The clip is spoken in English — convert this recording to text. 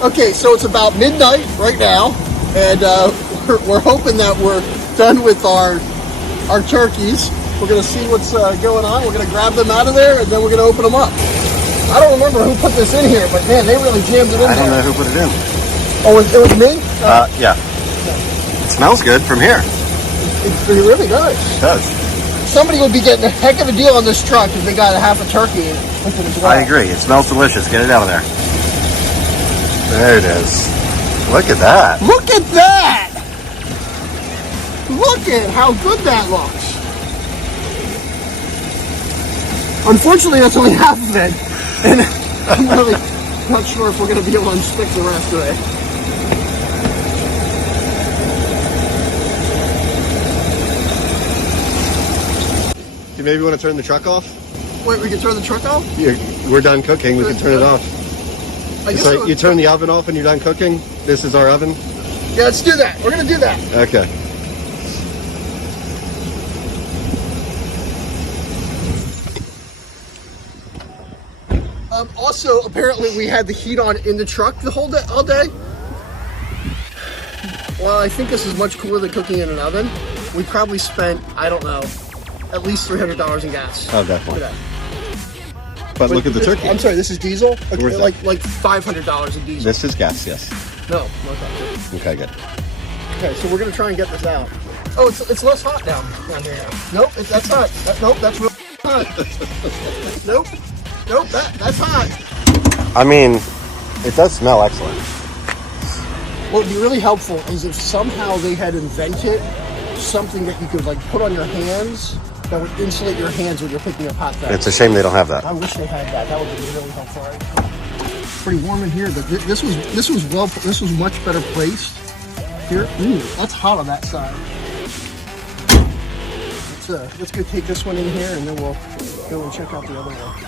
Okay, so it's about midnight right now, and we're hoping that we're done with our turkeys. We're gonna see what's going on. We're gonna grab them out of there, and then we're gonna open them up. I don't remember who put this in here, but man, they really jammed it in there. I don't know who put it in. Oh, it was me? Yeah. It smells good from here. It really does. It does. Somebody would be getting a heck of a deal on this truck if they got a half a turkey with it as well. I agree. It smells delicious. Get it out of there. There it is. Look at that. Look at that! Look at how good that looks. Unfortunately, that's only half of it. And I'm really not sure if we're going to be able to unstick the rest of it. You maybe want to turn the truck off? Wait, we can turn the truck off? We're done cooking. We can turn it off. I guess It's like you turn the oven off when you're done cooking. This is our oven. Yeah, let's do that. We're going to do that. Okay. Also, apparently we had the heat on in the truck the whole day, all day. Well, I think this is much cooler than cooking in an oven. We probably spent, I don't know, at least $300 in gas. Oh, definitely. For that. But look at the turkey. I'm sorry, this is diesel? Okay, Where's like $500 in diesel. This is gas, yes. No, it's not good. Okay, good. Okay, so we're gonna try and get this out. Oh, it's less hot down here now. Nope, that's hot. Nope, that's real hot. Nope, that's hot. I mean, it does smell excellent. What would be really helpful is if somehow they had invented something that you could like put on your hands that would insulate your hands when you're picking up hot things. It's a shame they don't have that. I wish they had that. That would be really helpful. It's pretty warm in here, but this was much better placed here. Ooh, that's hot on that side. Let's go take this one in here, and then we'll go and check out the other one.